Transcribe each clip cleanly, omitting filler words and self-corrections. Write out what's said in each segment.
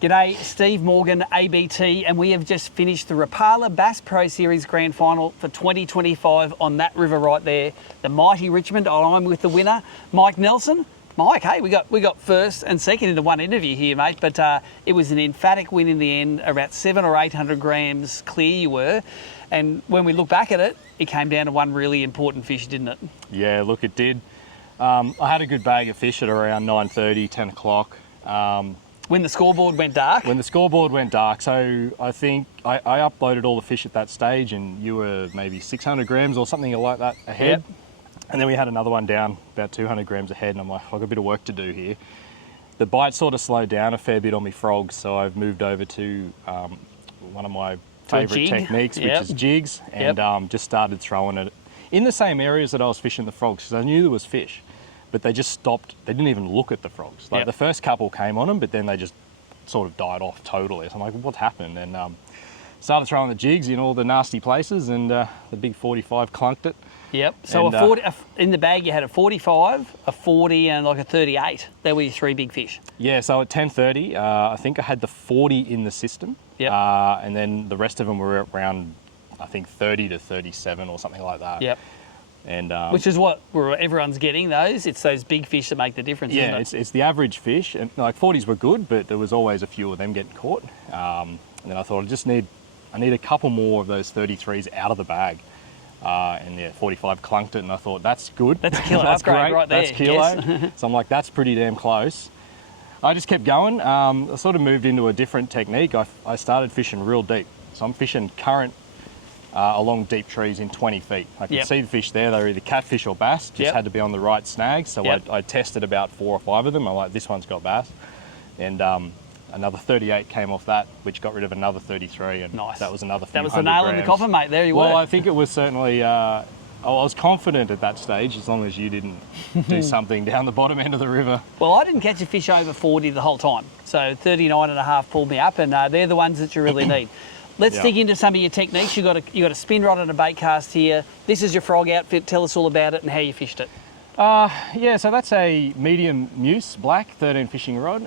G'day, Steve Morgan, ABT, and we have just finished the Rapala Bass Pro Series Grand Final for 2025 on that river right there, the mighty Richmond. I'm with the winner, Mike Nelson. Mike, hey, we got first and second into one interview here, mate, but it was an emphatic win in the end, about 700 or 800 grams clear you were, and when we look back at it, it came down to one really important fish, didn't it? Yeah, look, it did. I had a good bag of fish at around 9:30, 10 o'clock. When the scoreboard went dark? When the scoreboard went dark. So I think I uploaded all the fish at that stage and you were maybe 600 grams or something like that ahead. Yep. And then we had another one down about 200 grams ahead and I'm like, I've got a bit of work to do here. The bite sort of slowed down a fair bit on me frogs, so I've moved over to one of my favourite techniques, which is jigs, and just started throwing it in the same areas that I was fishing the frogs because I knew there was fish. But they just stopped. They didn't even look at the frogs. Like the first couple came on them, but then they just sort of died off totally. So I'm like, what's happened? And started throwing the jigs in all the nasty places, and the big 45 clunked it. Yep. So and, in the bag you had a 45, a 40, and like a 38. They were your three big fish. Yeah. So at 10:30, I think I had the 40 in the system. Yep. And then the rest of them were around, I think 30 to 37 or something like that. Yep. And, which is what everyone's getting those. It's those big fish that make the difference, yeah, isn't it? It's the average fish. And like 40s were good, but there was always a few of them getting caught. And then I thought I need a couple more of those 33s out of the bag. And yeah, 45 clunked it, and I thought, that's good. That's a kilo that's upgrade great. right there. That's kilo. Yes. So I'm like, that's pretty damn close. I just kept going. I sort of moved into a different technique. I started fishing real deep. So I'm fishing current along deep trees in 20 feet. I could see the fish there. They were either catfish or bass, just had to be on the right snag. So I tested about 4 or 5 of them. I'm like, this one's got bass. And another 38 came off that, which got rid of another 33. And that was another few That was the nail in the coffin, mate. There you were. Well, I think it was certainly, I was confident at that stage, as long as you didn't do something down the bottom end of the river. Well, I didn't catch a fish over 40 the whole time. So 39 and a half pulled me up, and they're the ones that you really need. Let's dig into some of your techniques. You got a spin rod and a bait cast here. This is your frog outfit. Tell us all about it and how you fished it. Yeah, so that's a medium Muse black 13 fishing rod,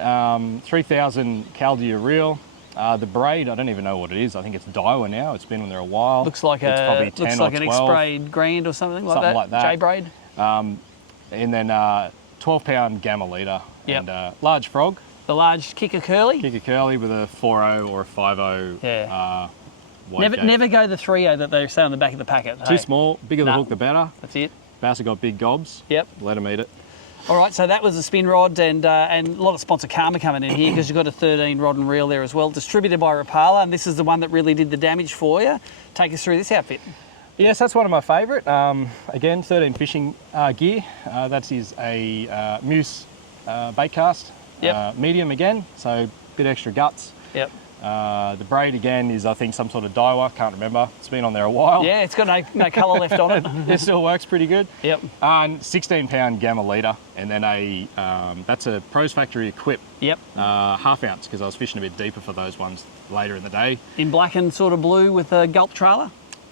3000 Caldea reel. The braid, I don't even know what it is. I think it's Daiwa now. It's been on there a while. Looks like it's probably 10 looks or like 12. an X-braid Grand or something like that. J-braid. And then 12-pound Gamma leader and large frog. The large kicker curly? Kicker curly with a 4.0 or a 5.0. Never go the 3.0 that they say on the back of the packet. Too small, bigger the hook the better. That's it. Bass have got big gobs. Yep. Let them eat it. All right, so that was the spin rod, and a lot of sponsor karma coming in here because you've got a 13 rod and reel there as well, distributed by Rapala, and this is the one that really did the damage for you. Take us through this outfit. Yes, that's one of my favourite. Again, 13 fishing gear. That is a Muse bait cast. Medium again, so a bit extra guts. Yep. The braid again is, I think, some sort of Daiwa, can't remember. It's been on there a while. Yeah, it's got no colour left on it. It still works pretty good. Yep. And 16-pound Gamma leader, and then that's a Pros Factory Equip. Yep. Half ounce, because I was fishing a bit deeper for those ones later in the day. In black and sort of blue with a gulp trailer?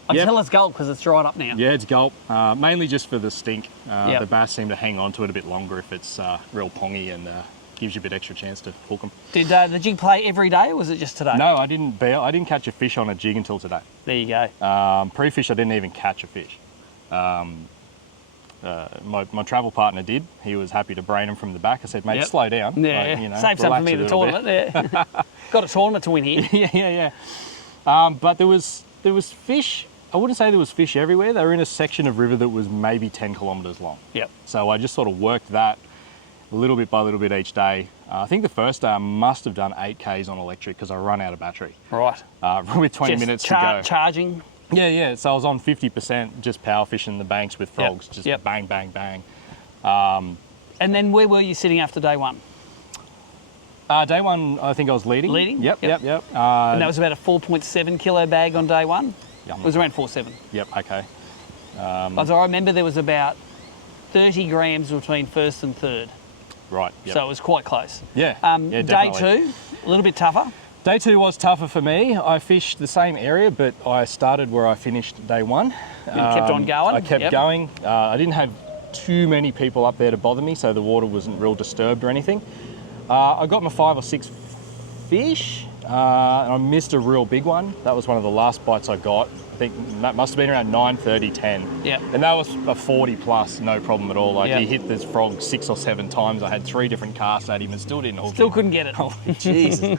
I can tell it's gulp because it's dried up now. Yeah, it's gulp, mainly just for the stink. The bass seem to hang on to it a bit longer if it's real pongy and gives you a bit extra chance to hook them. Did the jig play every day or was it just today? No, I didn't catch a fish on a jig until today. There you go. Pre-fish, I didn't even catch a fish. My travel partner did. He was happy to brain him from the back. I said, mate, slow down. Yeah, like, save some for me in the tournament. Yeah. Got a tournament to win here. yeah. But there was fish. I wouldn't say there was fish everywhere. They were in a section of river that was maybe 10 kilometres long. Yep. So I just sort of worked that little bit by little bit each day. I think the first day I must have done 8 Ks on electric because I run out of battery. Right. With 20 minutes to go. Charging? Yeah. So I was on 50% just power fishing the banks with frogs. Just bang, bang, bang. And then where were you sitting after day one? Day one, I think I was leading. Leading? Yep. And that was about a 4.7 kilo bag on day one? It was around 4.7. Yep, okay. As I remember, there was about 30 grams between first and third. Right. Yep. So it was quite close. Yeah. Day 2, a little bit tougher. Day 2 was tougher for me. I fished the same area, but I started where I finished day 1. You kept on going? I kept going. I didn't have too many people up there to bother me, so the water wasn't real disturbed or anything. I got my 5 or 6 fish, and I missed a real big one. That was one of the last bites I got. I think that must have been around 9:30, 10. Yeah. And that was a 40 plus, no problem at all. Like Yeah. he hit this frog 6 or 7 times. I had 3 different casts at him and still didn't hook Still him. couldn't get it. Oh, Jesus.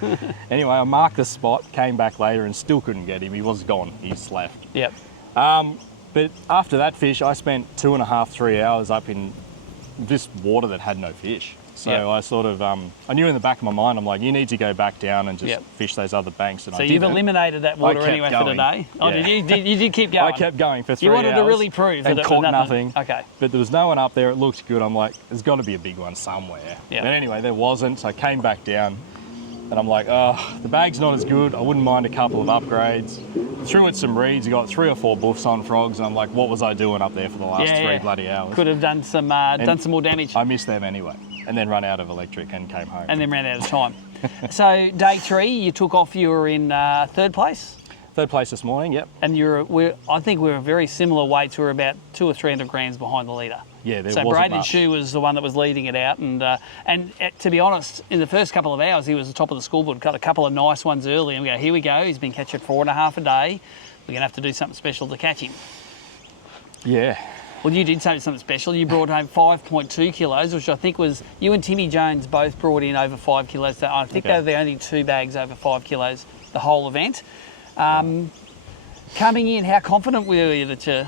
Anyway, I marked the spot, came back later and still couldn't get him. He was gone. He's left. Yep. But after that fish, I spent 2.5, 3 hours up in this water that had no fish. So Yep. I sort of, I knew in the back of my mind, I'm like, you need to go back down and just Yep. fish those other banks. And So I you've didn't. eliminated that water I kept anyway for going. today. Oh, Yeah. you did keep going. I kept going for 3 hours. You wanted to really prove that and it was caught nothing. nothing. Okay. But there was no one up there. It looked good. I'm like, there's got to be a big one somewhere. Yeah. But anyway, there wasn't. So I came back down and I'm like, oh, the bag's not as good. I wouldn't mind a couple of upgrades. Threw it some reeds. I got 3 or 4 buffs on frogs. And I'm like, what was I doing up there for the last 3 bloody hours? Could have done some more damage. I missed them anyway. And then run out of electric and came home. And then ran out of time. So day 3, you took off. You were in 3rd place. 3rd place this morning, yep. And I think we're very similar weights. We're about 200 or 300 grams behind the leader. Yeah, there so wasn't Braden much. Shue was the one that was leading it out, and to be honest, in the first couple of hours, he was the top of the scoreboard. Got a couple of nice ones early, and we go, here we go. He's been catching 4.5 a day. We're gonna have to do something special to catch him. Yeah. Well, you did something special. You brought home 5.2 kilos, which I think was you and Timmy Jones both brought in over 5 kilos. So I think they were the only 2 bags over 5 kilos the whole event. Coming in, how confident were you that you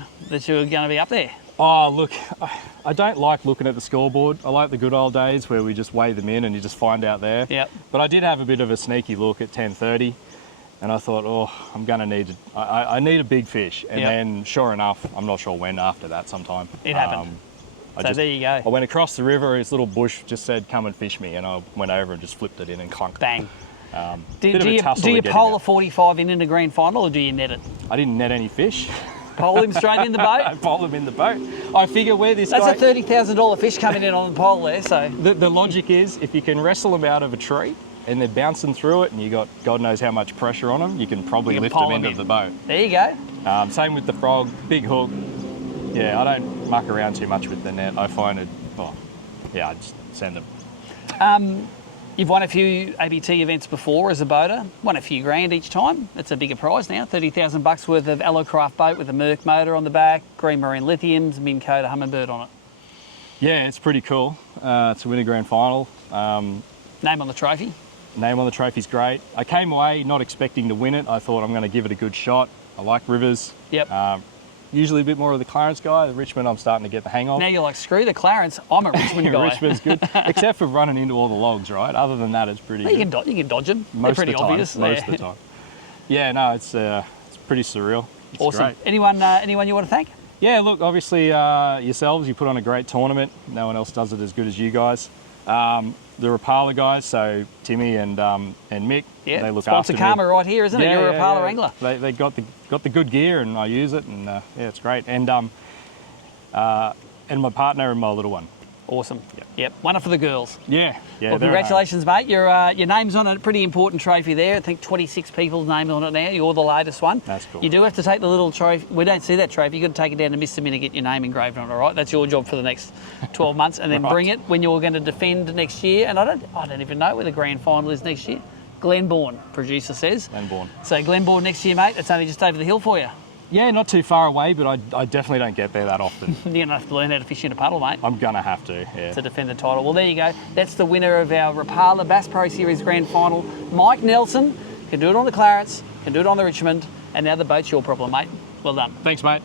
were going to be up there? Oh, look, I don't like looking at the scoreboard. I like the good old days where we just weigh them in and you just find out there. Yep. But I did have a bit of a sneaky look at 10:30, and I thought, oh, I'm going to need I need a big fish. And Yep. then, sure enough, I'm not sure when after that sometime. It happened. So there you go. I went across the river, this little bush just said, come and fish me, and I went over and just flipped it in and clunk. Bang. Bit of a tussle do you to get him pole a out. 45 in a grand final, or do you net it? I didn't net any fish. Pole him straight in the I boat? poled him in the boat. I figure where this That's guy... a $30,000 fish coming in on the pole there, so... The logic is, if you can wrestle them out of a tree and they're bouncing through it and you got God knows how much pressure on them, you can probably lift pole them them into in. the boat. There you go. Same with the frog, big hook. Yeah, I don't muck around too much with the net. I find it, I just send them. You've won a few ABT events before as a boater, won a few grand each time. That's a bigger prize now, $30,000 worth of Alloycraft boat with a Merc motor on the back, green marine lithiums, Minn Kota Humminbird on it. Yeah, it's pretty cool to win a grand final. Name on the trophy. Name on the trophy's great. I came away not expecting to win it. I thought I'm going to give it a good shot. I like rivers. Yep. Usually a bit more of the Clarence guy. The Richmond I'm starting to get the hang of. Now you're like, screw the Clarence, I'm a Richmond guy. Richmond's good, except for running into all the logs, right? Other than that, it's pretty You good. can dodge them. Most They're pretty of the time, obvious. Most of the time. Yeah, no, it's pretty surreal. It's Awesome. great. Anyone you want to thank? Yeah, look, obviously yourselves, you put on a great tournament. No one else does it as good as you guys. The Rapala guys, so Timmy and Mick, Yeah, they look sponsor after Karma me. right here, isn't it? You're a Rapala angler. They got the good gear, and I use it, and yeah, it's great. And my partner and my little one. Awesome. Yep. One for the girls. Yeah. Well, they're at congratulations, mate. Your name's on a pretty important trophy there. I think 26 people's names on it now. You're the latest one. That's cool. You do have to take the little trophy. We don't see that trophy. You've got to take it down to Mr. Min and get your name engraved on it, all right? That's your job for the next 12 months. And then Right. bring it when you're going to defend next year. And I don't even know where the grand final is next year. Glenbourne, producer says. Glenbourne. So Glenbourne next year, mate. It's only just over the hill for you. Yeah, not too far away, but I definitely don't get there that often. You're going to have to learn how to fish in a puddle, mate. I'm going to have to, yeah. To defend the title. Well, there you go. That's the winner of our Rapala Bass Pro Series Grand Final. Mike Nelson can do it on the Clarence, can do it on the Richmond, and now the boat's your problem, mate. Well done. Thanks, mate.